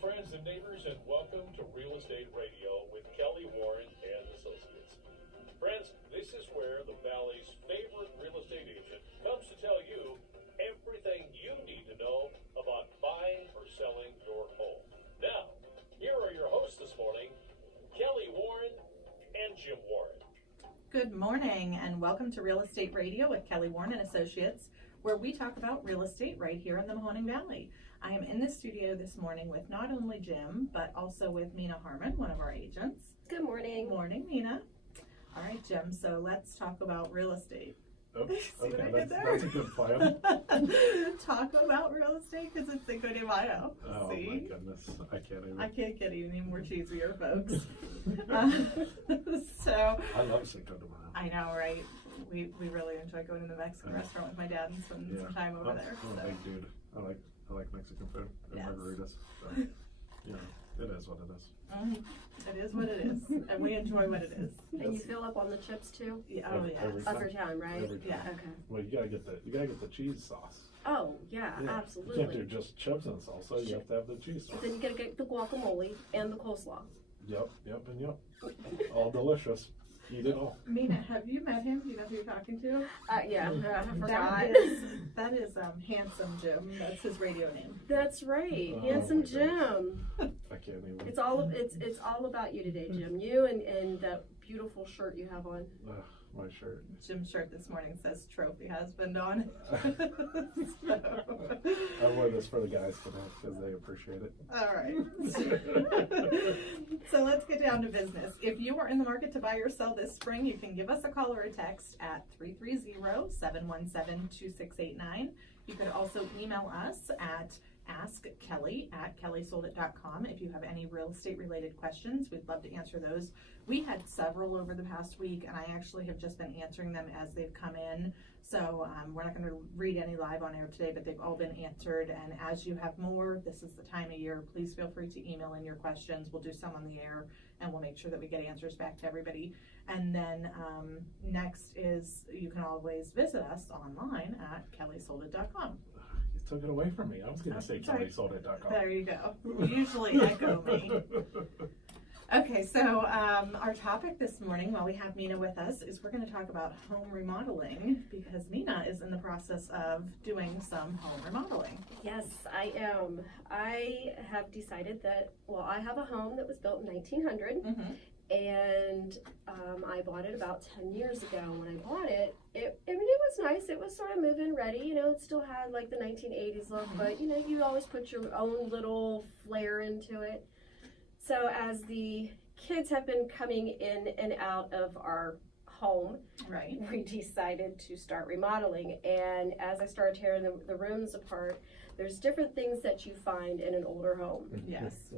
friends and neighbors, and welcome to Real Estate Radio with Kelly Warren and Associates. Friends, this is where the Valley's favorite real estate agent comes to tell you everything you need to know about buying or selling your home. Now, here are your hosts this morning, Kelly Warren and Jim Warren. Good morning and welcome to Real Estate Radio with Kelly Warren and Associates, where we talk about real estate right here in the Mahoning Valley. I am in the studio this morning with not only Jim, but also with Mina Harmon, one of our agents. Good morning. Good morning, Mina. All right, Jim, so let's talk about real estate. Oops, See what I okay, did that's a good plan. Talk about real estate because it's Cinco de Mayo. Oh See? my goodness, I can't even. I can't get any more cheesier, folks. So I love Cinco de Mayo. I know, right? We really enjoy going to the Mexican restaurant with my dad and spending some time over there. I'm a big dude. I like Mexican food and Yes. margaritas. So, you know, it is what it is. It is what it is, and we enjoy what it is. And you fill up on the chips too? Yeah, oh Every yes. time. Every time, right? Every time. Yeah. Okay. Well, you gotta get the cheese sauce. Oh, yeah, Yeah. absolutely. You can't do just chips and salsa. You have to have the cheese sauce. Then you gotta get the guacamole and the coleslaw. Yep, and yep. All delicious. Eat it all. Mina, have you met him? Do you know who you're talking to? Yeah, I forgot. That is Handsome Jim. That's his radio name. That's right, Oh, Handsome my goodness. Jim. I can't even. It's all about you today, Jim. You and that beautiful shirt you have on. Ugh, my shirt. Jim's shirt this morning says "Trophy Husband" on it. I wore this for the guys today because they appreciate it. All right. So let's get down to business. If you are in the market to buy or sell this spring, you can give us a call or a text at 330-717-2689. You could also email us at askkelly@kellysoldit.com if you have any real estate related questions. We'd love to answer those. We had several over the past week, and I actually have just been answering them as they've come in. So we're not going to read any live on air today, but they've all been answered. And as you have more, this is the time of year. Please feel free to email in your questions. We'll do some on the air, and we'll make sure that we get answers back to everybody. And then next is you can always visit us online at kellysoldit.com. You took it away from me. I was going to say kellysoldit.com. There you go. You usually echo me. Okay, so our topic this morning, while we have Mina with us, is we're going to talk about home remodeling because Mina is in the process of doing some home remodeling. Yes, I am. I have decided that, well, I have a home that was built in 1900. Mm-hmm. And I bought it about 10 years ago. When I bought it, it was nice. It was sort of move-in ready. You know, it still had like the 1980s look, but you know, you always put your own little flair into it. So as the kids have been coming in and out of our home, Right. we decided to start remodeling. And as I started tearing the rooms apart, there's different things that you find in an older home. Yes.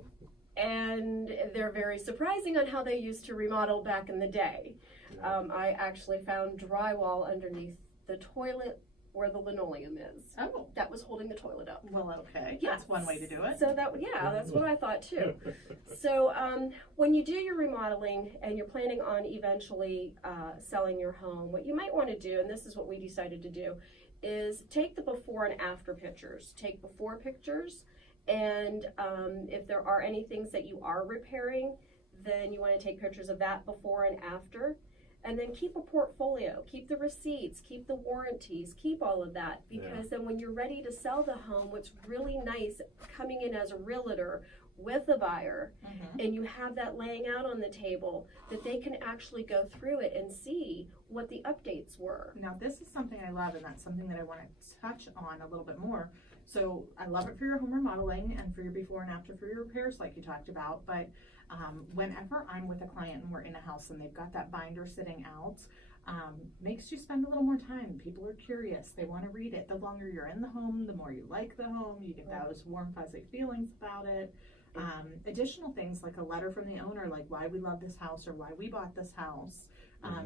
And they're very surprising on how they used to remodel back in the day. I actually found drywall underneath the toilet where the linoleum is. Oh. That was holding the toilet up. Well, okay. Yes. That's one way to do it. So that's what I thought too. So when you do your remodeling and you're planning on eventually selling your home, what you might want to do, and this is what we decided to do, is take the before and after pictures. Take before pictures, and if there are any things that you are repairing, then you want to take pictures of that before and after. And then keep a portfolio, keep the receipts, keep the warranties, keep all of that. Because then when you're ready to sell the home, what's really nice coming in as a realtor with a buyer, and you have that laying out on the table, that they can actually go through it and see what the updates were. Now, this is something I love, and that's something that I want to touch on a little bit more. So I love it for your home remodeling and for your before and after for your repairs like you talked about, but whenever I'm with a client and we're in a house and they've got that binder sitting out, makes you spend a little more time. People are curious. They want to read it. The longer you're in the home, the more you like the home. You get those warm, fuzzy feelings about it. Additional things like a letter from the owner, like why we love this house or why we bought this house.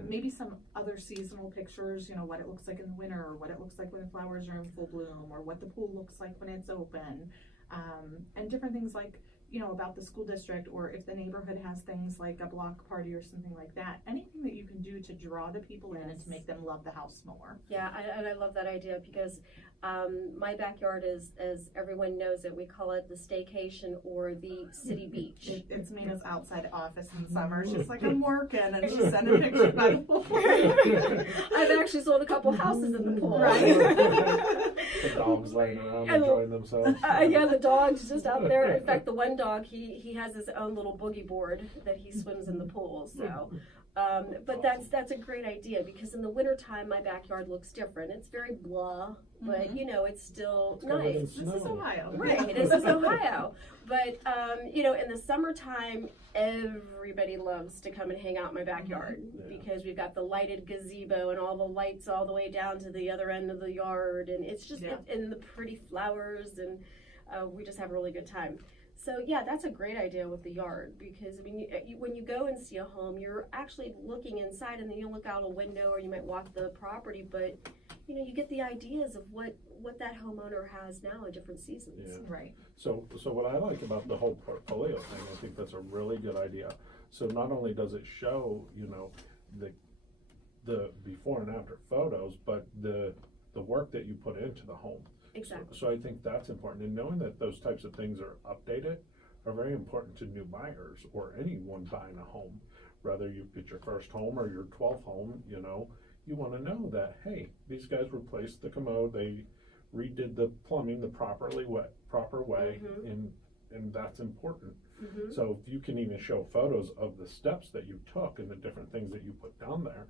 Maybe some other seasonal pictures, you know, what it looks like in the winter or what it looks like when the flowers are in full bloom or what the pool looks like when it's open. And different things like you know, about the school district, or if the neighborhood has things like a block party or something like that, anything that you can do to draw the people in and to make them love the house more. Yeah, and I love that idea because my backyard is, as everyone knows it, we call it the staycation or the city beach. It's Mina's outside office in summer. She's like, I'm working, and she's sending pictures by the pool. I've actually sold a couple houses in the pool. Right. The dogs laying around enjoying themselves. Yeah, the dog's just out there. In fact, the one dog, he has his own little boogie board that he swims in the pool. So, but that's a great idea because in the wintertime, my backyard looks different. It's very blah, but you know, it's still nice. This is Ohio. Right, this is Ohio. But, you know, in the summertime, everybody loves to come and hang out in my backyard because we've got the lighted gazebo and all the lights all the way down to the other end of the yard. And it's just, and the pretty flowers, and we just have a really good time. So, yeah, that's a great idea with the yard because, I mean, when you go and see a home, you're actually looking inside and then you look out a window or you might walk the property, but, you know, you get the ideas of what that homeowner has now in different seasons. Yeah. Right. So what I like about the whole portfolio thing, I think that's a really good idea. So not only does it show, you know, the before and after photos, but the work that you put into the home. Exactly. So I think that's important, and knowing that those types of things are updated are very important to new buyers or anyone buying a home. Whether it's your first home or your 12th home, you know, you want to know that, hey, these guys replaced the commode, they redid the plumbing the proper way, and that's important. So if you can even show photos of the steps that you took and the different things that you put down there.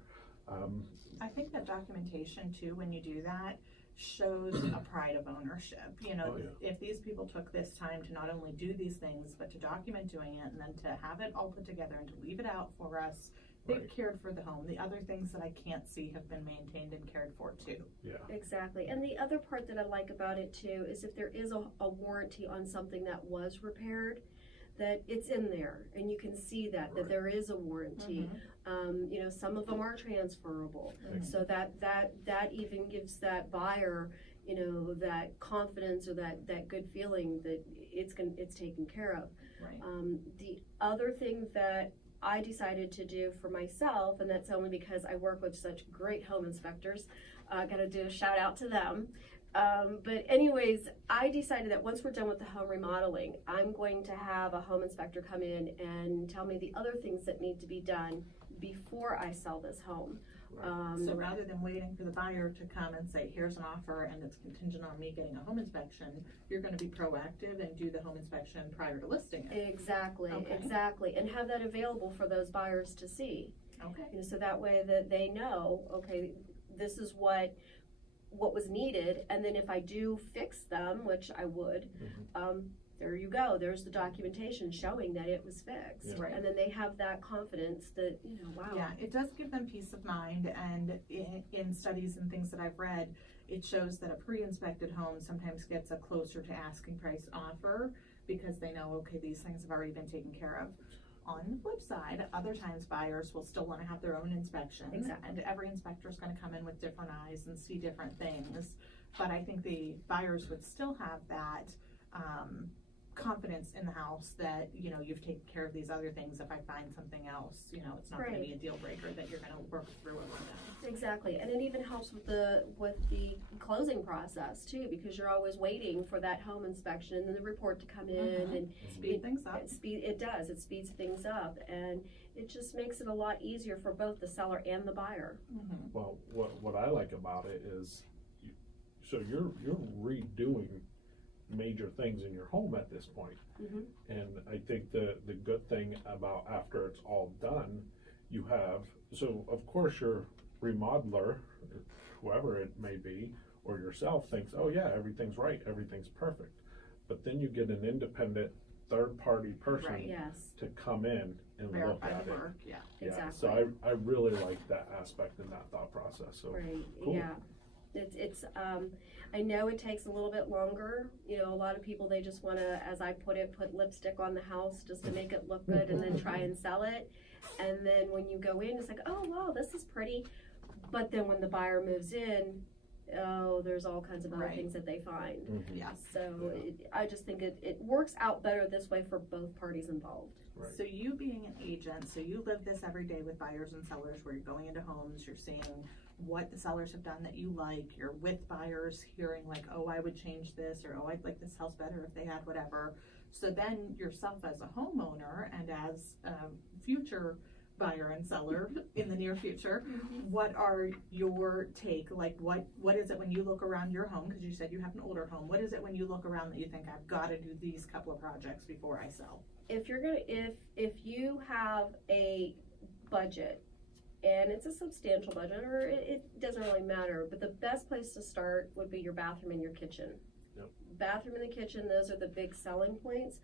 I think that documentation too, when you do that, shows a pride of ownership. You know, if these people took this time to not only do these things, but to document doing it and then to have it all put together and to leave it out for us, they've cared for the home. The other things that I can't see have been maintained and cared for too. Yeah. Exactly. And the other part that I like about it too is if there is a warranty on something that was repaired, that it's in there and you can see that there is a warranty. You know, some of them are transferable, so that even gives that buyer, you know, that confidence or that good feeling that it's taken care of. Right. The other thing that I decided to do for myself, and that's only because I work with such great home inspectors, got to do a shout out to them. But anyways, I decided that once we're done with the home remodeling, I'm going to have a home inspector come in and tell me the other things that need to be done before I sell this home. So rather than waiting for the buyer to come and say, here's an offer and it's contingent on me getting a home inspection, you're going to be proactive and do the home inspection prior to listing it. Exactly, exactly. And have that available for those buyers to see. Okay. You know, so that way that they know, okay, this is what was needed, and then if I do fix them, which I would, there you go. There's the documentation showing that it was fixed, and then they have that confidence that, you know, wow. Yeah, it does give them peace of mind, and in studies and things that I've read, it shows that a pre-inspected home sometimes gets a closer to asking price offer because they know, okay, these things have already been taken care of. On the flip side, other times buyers will still want to have their own inspection, and every inspector is going to come in with different eyes and see different things. But I think the buyers would still have that confidence in the house that, you know, you've taken care of these other things. If I find something else, you know, it's not going to be a deal breaker, that you're going to work through it with them. Exactly, and it even helps with the closing process too, because you're always waiting for that home inspection and then the report to come in and speed things up. It speeds things up, and it just makes it a lot easier for both the seller and the buyer. Well, what I like about it is, so you're redoing major things in your home at this point. And I think the good thing about after it's all done, you have, so of course your remodeler, whoever it may be, or yourself thinks, oh yeah, everything's right, everything's perfect. But then you get an independent third-party person to come in and look at it. Exactly. So I really like that aspect and that thought process. So cool. Yeah. It's I know it takes a little bit longer. You know, a lot of people, they just want to, as I put it, put lipstick on the house just to make it look good and then try and sell it. And then when you go in, it's like, oh wow, this is pretty. But then when the buyer moves in, oh, there's all kinds of other Right. things that they find. Yes. So I just think it works out better this way for both parties involved. Right. So you being an agent, so you live this every day with buyers and sellers where you're going into homes, you're seeing what the sellers have done that you like, you're with buyers hearing like, oh, I would change this, or oh, I'd like this house better if they had whatever. So then yourself as a homeowner and as a future buyer and seller in the near future, what are your take? Like what is it when you look around your home, because you said you have an older home, what is it when you look around that you think I've got to do these couple of projects before I sell? If you're gonna, if you have a budget, and it's a substantial budget, or it doesn't really matter, but the best place to start would be your bathroom and your kitchen. Yep. Bathroom and the kitchen, those are the big selling points,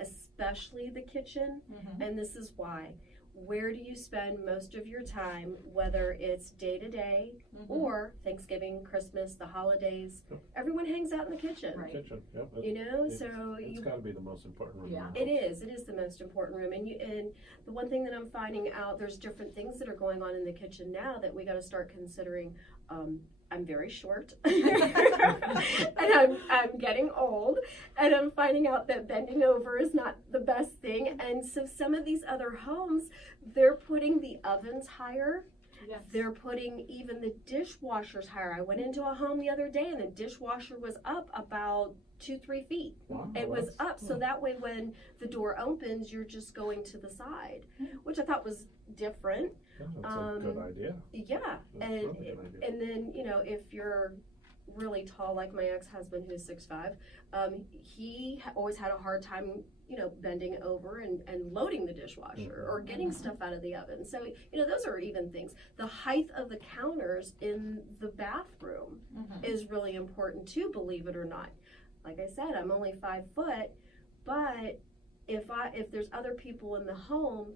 especially the kitchen, and this is why. Where do you spend most of your time, whether it's day to day or Thanksgiving, Christmas, the holidays? Yep. Everyone hangs out in the kitchen, Right. Kitchen, yep. you know, It's so it's you got to be the most important room. Yeah. in the house. it is the most important room, and the one thing that I'm finding out, there's different things that are going on in the kitchen now that we got to start considering. I'm very short, and I'm getting old, and I'm finding out that bending over is not the best thing, and so some of these other homes, they're putting the ovens higher. Yes. They're putting even the dishwashers higher. I went into a home the other day and the dishwasher was up about 2-3 feet. Wow, It was that's up, so that way when the door opens, you're just going to the side, which I thought was different. Yeah, that's a good idea. Yeah, That's and really a good idea. and then, you know, if you're really tall like my ex-husband who's 6'5", he always had a hard time, you know, bending over and loading the dishwasher or getting stuff out of the oven. So, you know, those are even things. The height of the counters in the bathroom is really important too, believe it or not. Like I said, I'm only 5 foot, but if there's other people in the home,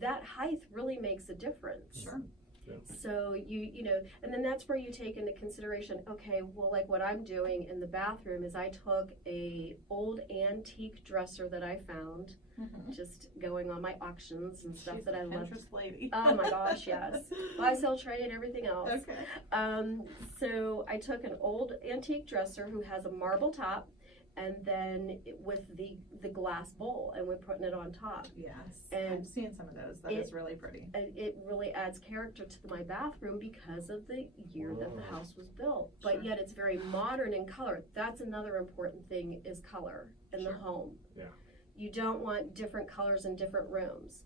that height really makes a difference. Sure. Yeah. So you know, and then that's where you take into consideration, okay, well, like what I'm doing in the bathroom is I took a old antique dresser that I found, just going on my auctions and stuff She's that a I love. Pinterest lady. Oh my gosh, yes. Buy, sell, trade, everything else. Okay. So I took an old antique dresser who has a marble top, and then with the glass bowl, and we're putting it on top. Yes. And I've seen some of those. That is really pretty. And it really adds character to my bathroom because of the year that the house was built. But Sure. yet it's very modern in color. That's another important thing, is color in the home. Yeah. You don't want different colors in different rooms.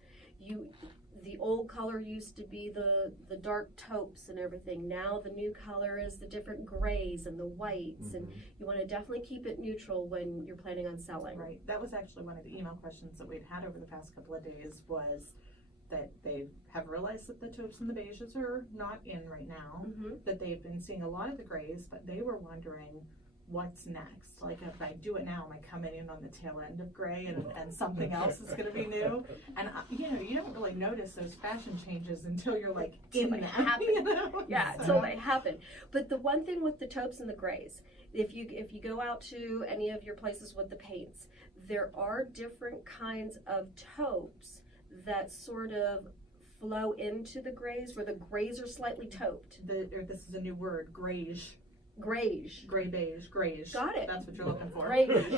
The old color used to be the dark taupes and everything. Now the new color is the different grays and the whites, and you want to definitely keep it neutral when you're planning on selling. Right. That was actually one of the email questions that we'd had over the past couple of days, was that they have realized that the taupes and the beiges are not in right now, that they've been seeing a lot of the grays, but they were wondering what's next. Like, if I do it now, am I coming in on the tail end of gray and something else is going to be new? And you know, you don't really notice those fashion changes until you're like in Till they that. happen. You know? Yeah, So- until they happen. But the one thing with the taupes and the grays, if you go out to any of your places with the paints, there are different kinds of taupes that sort of flow into the grays, where the grays are slightly tauped. This is a new word, grayish. Grayish. Gray beige, grayish. Got it. That's what you're looking for. Grayish.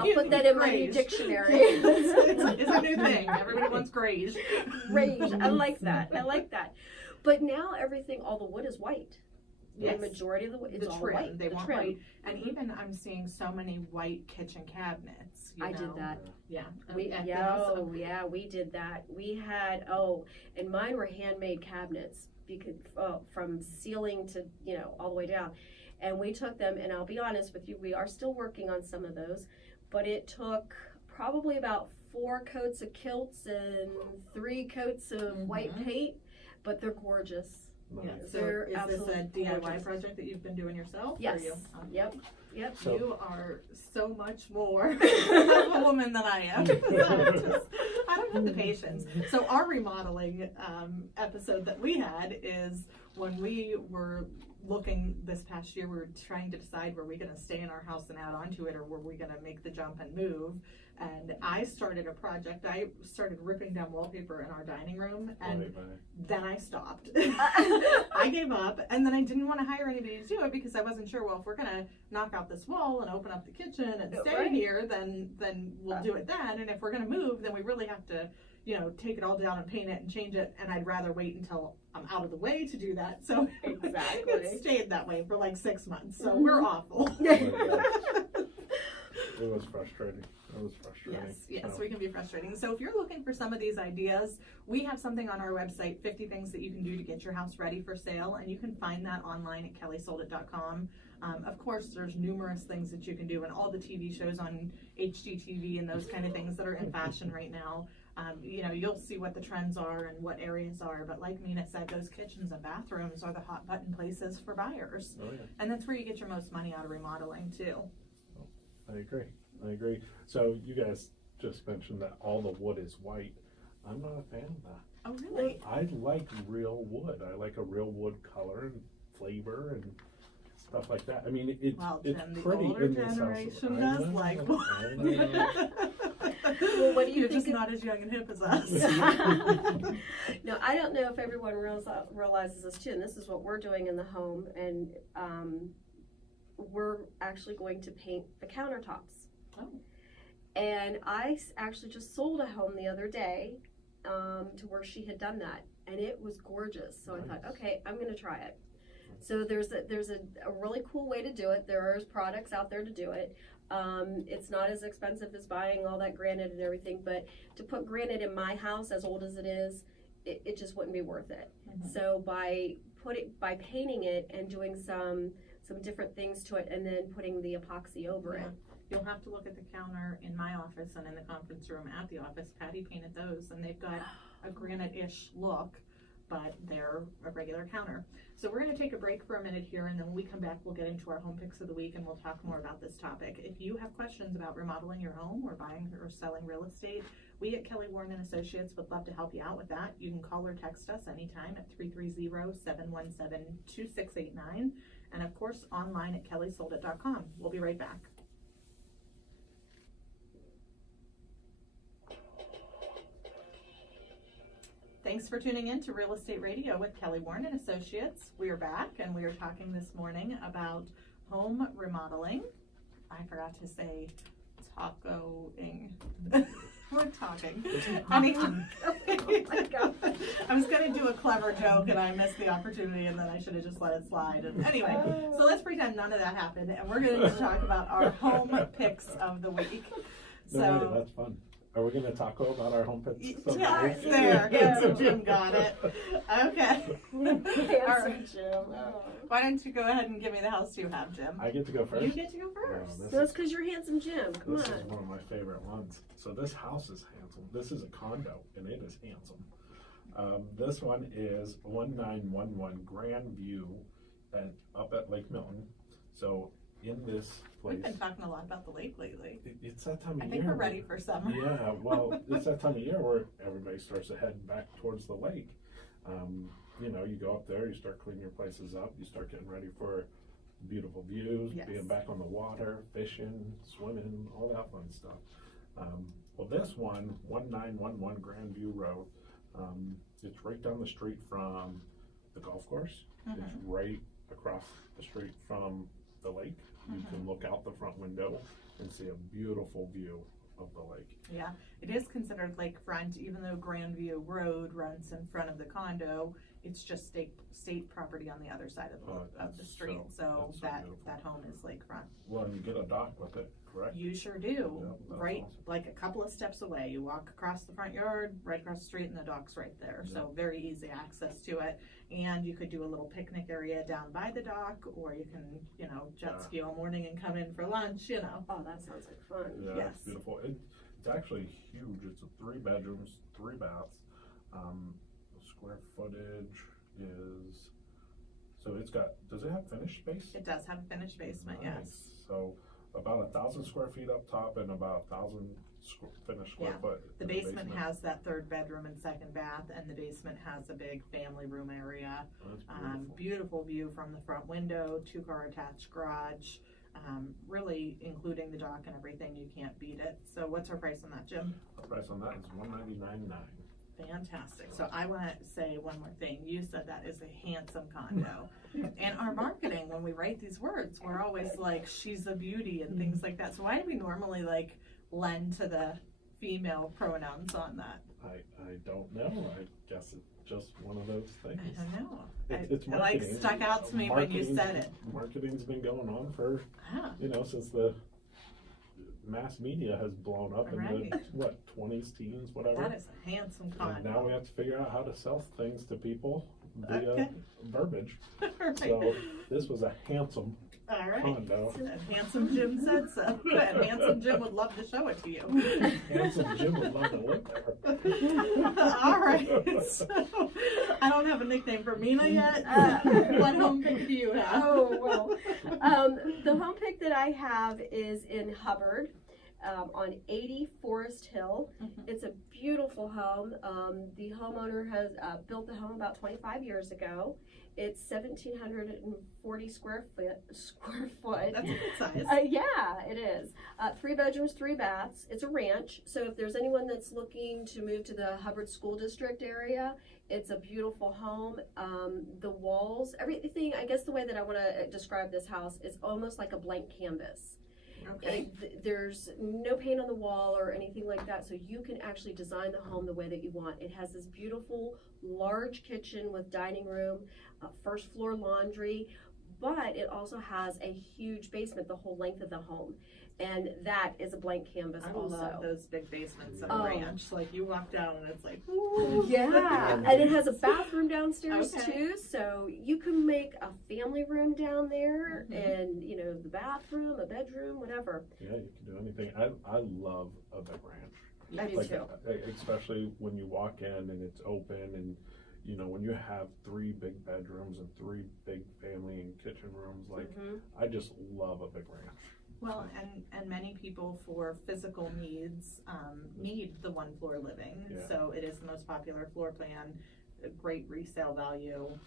I'll put that in my new Grayish. dictionary. it's a new thing. Everybody wants grayish. Grayish. I like that. I like that. But now everything, all the wood is white. Yes. The majority of the wood is The all trim. white. They the want trim. white. And even I'm seeing so many white kitchen cabinets. You I know? did that. Yeah. We And yeah, we did that. We had and mine were handmade cabinets, because from ceiling to, you know, all the way down. And we took them, and I'll be honest with you, we are still working on some of those, but it took probably about 4 coats of kilts and 3 coats of white paint, but they're gorgeous. Yeah. Nice. So They're is this a absolutely DIY gorgeous. project that you've been doing yourself? Yes. Or you? Yep. So- You are so much more of a woman than I am. I don't have the patience. So our remodeling episode that we had is when we were looking this past year, we were trying to decide, were we gonna stay in our house and add on to it, or were we gonna make the jump and move? And I started a project. I started ripping down wallpaper in our dining room, and then I stopped. I gave up, and then I didn't want to hire anybody to do it because I wasn't sure, well, if we're gonna knock out this wall and open up the kitchen and stay here, then we'll do it then. And if we're gonna move, then we really have to, you know, take it all down and paint it and change it, and I'd rather wait until I'm out of the way to do that. So exactly. it stayed that way for like 6 months. So we're awful. It was frustrating. It was frustrating. Yes, we can be frustrating. So if you're looking for some of these ideas, we have something on our website, 50 things that you can do to get your house ready for sale, and you can find that online at kellysoldit.com. Of course, there's numerous things that you can do, and all the TV shows on HGTV and those kind of things that are in fashion right now. You know, you'll see what the trends are and what areas are, but like Mina said, those kitchens and bathrooms are the hot button places for buyers. Oh, yeah. And that's where you get your most money out of remodeling too. I agree. So you guys just mentioned that all the wood is white. I'm not a fan of that. Oh, really? I like real wood. I like a real wood color and flavor and stuff like that. I mean, it's Jim, pretty the older in this house. generation does like wood. Well, what do you You're think? just not as young and hip as us. No, I don't know if everyone realizes this too, and this is what we're doing in the home, and we're actually going to paint the countertops. Oh. And I actually just sold a home the other day to where she had done that, and it was gorgeous. So Nice. I thought, okay, I'm going to try it. So there's a really cool way to do it. There are products out there to do it. It's not as expensive as buying all that granite and everything, but to put granite in my house, as old as it is, it just wouldn't be worth it. Mm-hmm. So by painting it and doing some different things to it, and then putting the epoxy over it. You'll have to look at the counter in my office and in the conference room at the office. Patty painted those, and they've got a granite-ish look, but they're a regular counter. So we're going to take a break for a minute here, and then when we come back, we'll get into our home picks of the week, and we'll talk more about this topic. If you have questions about remodeling your home or buying or selling real estate, we at Kelly Warren & Associates would love to help you out with that. You can call or text us anytime at 330-717-2689, and of course, online at kellysoldit.com. We'll be right back. Thanks for tuning in to Real Estate Radio with Kelly Warren & Associates. We are back, and we are talking this morning about home remodeling. I forgot to say tacoing. We're talking. I mean, oh my God. I was going to do a clever joke, and I missed the opportunity, and then I should have just let it slide. And anyway, so let's pretend none of that happened, and we're going to talk about our home picks of the week. No, that's fun. Are we going to talk about our home picks? Yeah, there. Handsome Jim got it. Okay. Handsome Jim. Oh. Why don't you go ahead and give me the house you have, Jim? I get to go first? You get to go first. Oh, That's because you're handsome Jim. Come This on. is one of my favorite ones. So this house is handsome. This is a condo, and it is handsome. This one is 1911 Grand View up at Lake Milton. So in this place, We've been talking a lot about the lake lately. It's that time of year. I think we're ready for summer. Yeah, well, it's that time of year where everybody starts to head back towards the lake. You know, you go up there, you start cleaning your places up, you start getting ready for beautiful views, Yes. being back on the water, fishing, swimming, all that fun stuff. Well, this one, 1911 Grand View Road, it's right down the street from the golf course. It's right across the street from the lake. You can look out the front window and see a beautiful view of the lake. Yeah, it is considered lakefront, even though Grandview Road runs in front of the condo. It's just state property on the other side of the street. So that home is lakefront. Well, and you get a dock with it, correct? You sure do. Yeah, that's Right, awesome. like a couple of steps away. You walk across the front yard, right across the street, and the dock's right there. Yeah. So very easy access to it. And you could do a little picnic area down by the dock, or you can, jet ski all morning and come in for lunch, Oh, that sounds like fun. Yeah, Yes. it's beautiful. It's actually huge. It's 3 bedrooms, 3 baths. The square footage is, so it's got, does it have finished space? It does have a finished basement, yes. So about about 1,000 square feet up top and about 1,000 finished square Yeah. foot. The in basement has that third bedroom and second bath, and the basement has a big family room area. Oh, that's beautiful. Beautiful view from the front window, 2-car attached garage, really including the dock and everything. You can't beat it. So what's our price on that, Jim? The price on that is $199,900. Fantastic. So I want to say one more thing. You said that is a handsome condo. And our marketing, when we write these words, we're always like, she's a beauty and things like that. So why do we normally like lend to the female pronouns on that? I don't know. I guess it's just one of those things. I don't know. It's It like marketing. stuck out to me when you said it. Marketing's been going on for, Ah, since the mass media has blown up in Right. the 20s, teens, whatever. that is a handsome And condo. now we have to figure out how to sell things to people via Okay. verbiage. Right. So this was a handsome All right. condo. And handsome Jim said so. And handsome Jim would love to show it to you. Handsome Jim would love to live there. All right. So, I don't have a nickname for Mina yet. What home pick do you have? Oh, well. The home pick that I have is in Hubbard on 80 Forest Hill. Mhm. It's a beautiful home. The homeowner has built the home about 25 years ago. It's 1,740 square foot. That's a good size. Yeah, it is. 3 bedrooms, 3 baths. It's a ranch, so if there's anyone that's looking to move to the Hubbard School District area, it's a beautiful home. The walls, everything, I guess the way that I want to describe this house is almost like a blank canvas. Okay. There's no paint on the wall or anything like that, so you can actually design the home the way that you want. It has this beautiful large kitchen with dining room, first floor laundry, but it also has a huge basement the whole length of the home, and that is a blank canvas I also. love those big basements in Oh. a ranch. Like you walk down and it's like, ooh. Yeah, and it has a bathroom downstairs Okay. too, so you can make a family room down there, Mhm. and the bathroom, a bedroom, whatever. Yeah, you can do anything. I love a big ranch. I do Like, too. especially when you walk in and it's open and, when you have 3 big bedrooms and 3 big family and kitchen rooms, like, Mhm. I just love a big ranch. Well, and many people for physical needs need the 1-floor living. Yeah. So it is the most popular floor plan, a great resale value.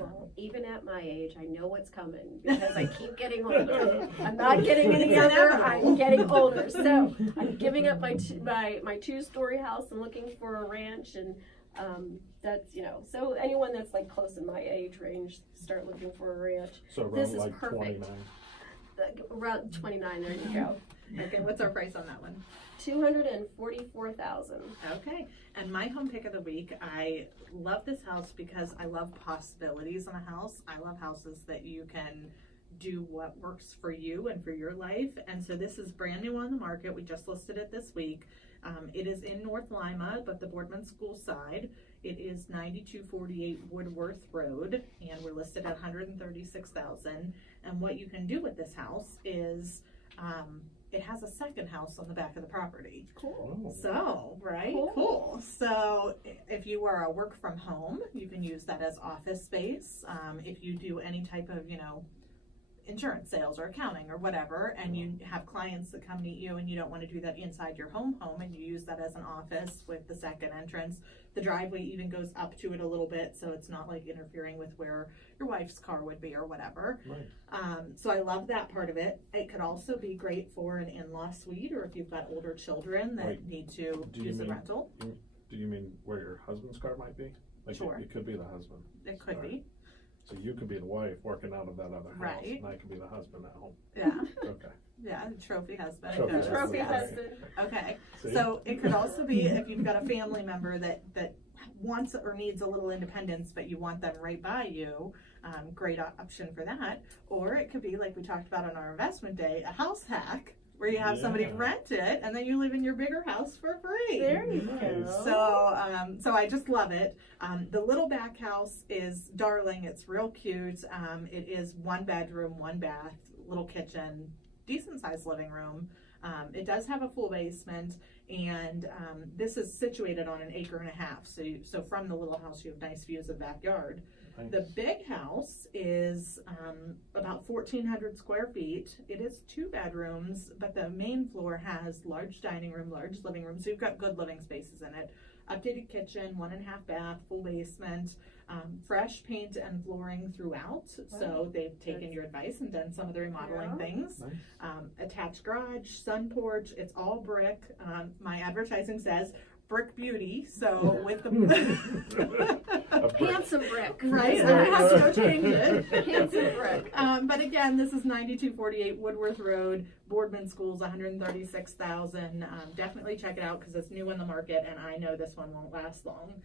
Well, even at my age, I know what's coming because I keep getting older. I'm not getting any younger. I'm getting older. So I'm giving up my 2-story house and looking for a ranch, and that's So anyone that's like close in my age range, start looking for a ranch. So This around is like perfect. 29. Around 29. There you go. Okay, what's our price on that one? 244,000. Okay, and my home pick of the week, I love this house because I love possibilities in a house. I love houses that you can do what works for you and for your life. And so this is brand new on the market. We just listed it this week. It is in North Lima, but the Boardman School side. It is 9248 Woodworth Road, and we're listed at $136,000. And what you can do with this house is, it has a second house on the back of the property. Cool. Oh. So, right? Cool. So, if you are a work from home, you can use that as office space. If you do any type of, insurance sales or accounting or whatever, and you have clients that come meet you and you don't want to do that inside your home and you use that as an office with the second entrance. The driveway even goes up to it a little bit, so it's not like interfering with where your wife's car would be or whatever. Right. So I love that part of it. It could also be great for an in-law suite, or if you've got older children that Wait, need to do you use a mean- rental. Do you mean where your husband's car might be? Like Sure. it could be the husband. It could Sorry. be. So you could be the wife working out of that other house, Right. and I could be the husband at home. Yeah, Okay. yeah, trophy husband. Trophy Yes, Trophy yes. husband. Okay, See? so it could also be if you've got a family member that wants or needs a little independence, but you want them right by you. Great option for that. Or it could be like we talked about on our investment day, a house hack where you have somebody Yeah. rent it and then you live in your bigger house for free. There you Nice. go. So I just love it. The little back house is darling. It's real cute. It is 1 bedroom, 1 bath, little kitchen, decent sized living room. It does have a full basement, and this is situated on 1.5 acres. So from the little house, you have nice views of backyard. Nice. The big house is about 1,400 square feet. It is 2 bedrooms, but the main floor has large dining room, large living room, so you've got good living spaces in it. Updated kitchen, 1.5 bath, full basement, fresh paint and flooring throughout. So they've taken your advice and done some of the remodeling things. Nice. Attached garage, sun porch, it's all brick. My advertising says brick beauty, so with the Handsome brick. right, so I have to go change it. Handsome brick. But again, this is 9248 Woodworth Road, Boardman Schools, 136,000. Definitely check it out because it's new in the market, and I know this one won't last long.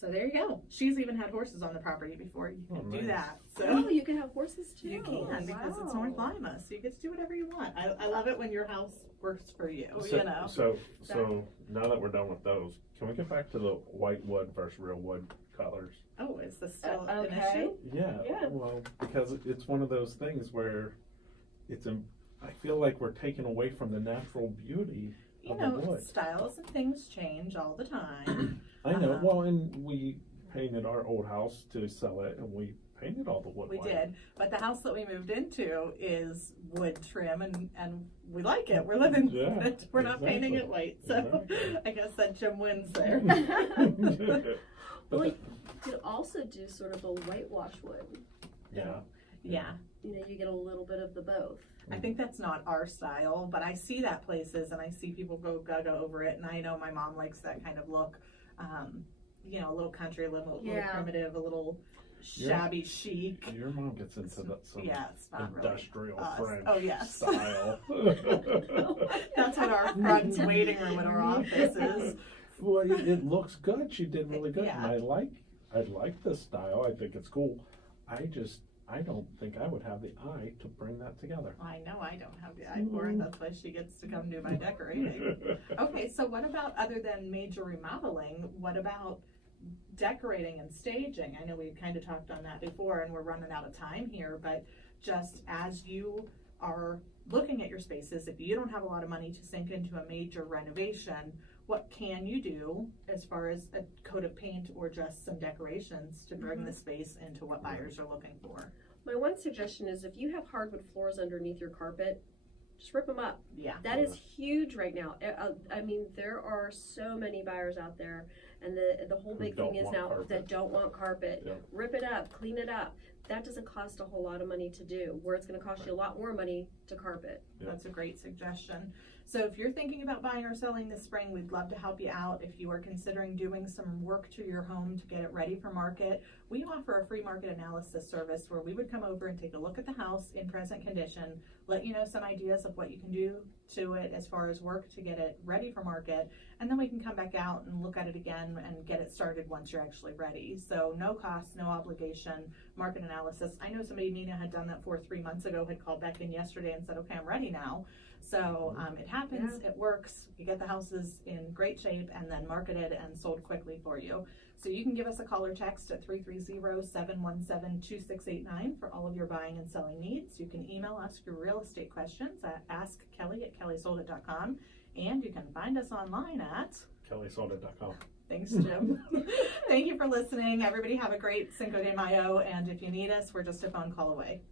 So there you go. She's even had horses on the property before. You can do nice. that. So Oh, you can have horses too. you can because it's North Lima, so you get to do whatever you want. I love it when your house works for you. You know. So now that we're done with those, can we get back to the white wood versus real wood colors? Oh, is this still an Okay. issue? Yeah. Well, because it's one of those things where I feel like we're taking away from the natural beauty You of know, the wood. styles and things change all the time. I know. Well, and we painted our old house to sell it, and we painted all the wood We white. did, but the house that we moved into is wood trim, and we like it. We're living Yeah, in it. We're not painting it white, so Exactly. I guess that Jim wins there. Well, you could also do sort of a whitewash wood. Yeah. Yeah, You know, you get a little bit of the both. I think that's not our style, but I see that places, and I see people go gaga over it, and I know my mom likes that kind of look. You know, a little country, a little primitive, a little shabby chic. Your mom gets into that some Yeah, it's not industrial really us. French Oh, yes. style. That's what our front waiting room in our office is. Well, it looks good. She did really good, Yeah. and I like the style. I think it's cool. I don't think I would have the eye to bring that together. I know I don't have the eye for it. That's why she gets to come do my decorating. Okay, so what about, other than major remodeling, what about decorating and staging? I know we kind of talked on that before, and we're running out of time here, but just as you are looking at your spaces, if you don't have a lot of money to sink into a major renovation, what can you do as far as a coat of paint or just some decorations to bring the space into what buyers are looking for? My one suggestion is if you have hardwood floors underneath your carpet, just rip them up. Yeah. That is huge right now. I mean, there are so many buyers out there, and the whole big thing is now that don't want carpet. Yeah. Rip it up, clean it up. That doesn't cost a whole lot of money to do, where it's going to cost you a lot more money to carpet. Yeah. That's a great suggestion. So if you're thinking about buying or selling this spring, we'd love to help you out. If you are considering doing some work to your home to get it ready for market, we offer a free market analysis service where we would come over and take a look at the house in present condition, let you know some ideas of what you can do to it as far as work to get it ready for market, and then we can come back out and look at it again and get it started once you're actually ready. So no cost, no obligation, market analysis. I know somebody Nina had done that for 3 months ago, had called back in yesterday and said, okay, I'm ready now. So it happens, it works, you get the houses in great shape and then marketed and sold quickly for you. So you can give us a call or text at 330-717-2689 for all of your buying and selling needs. You can email us your real estate questions at askkelly@kellysoldit.com, and you can find us online at KellySoldit.com. Thanks, Jim. Thank you for listening. Everybody have a great Cinco de Mayo, and if you need us, we're just a phone call away.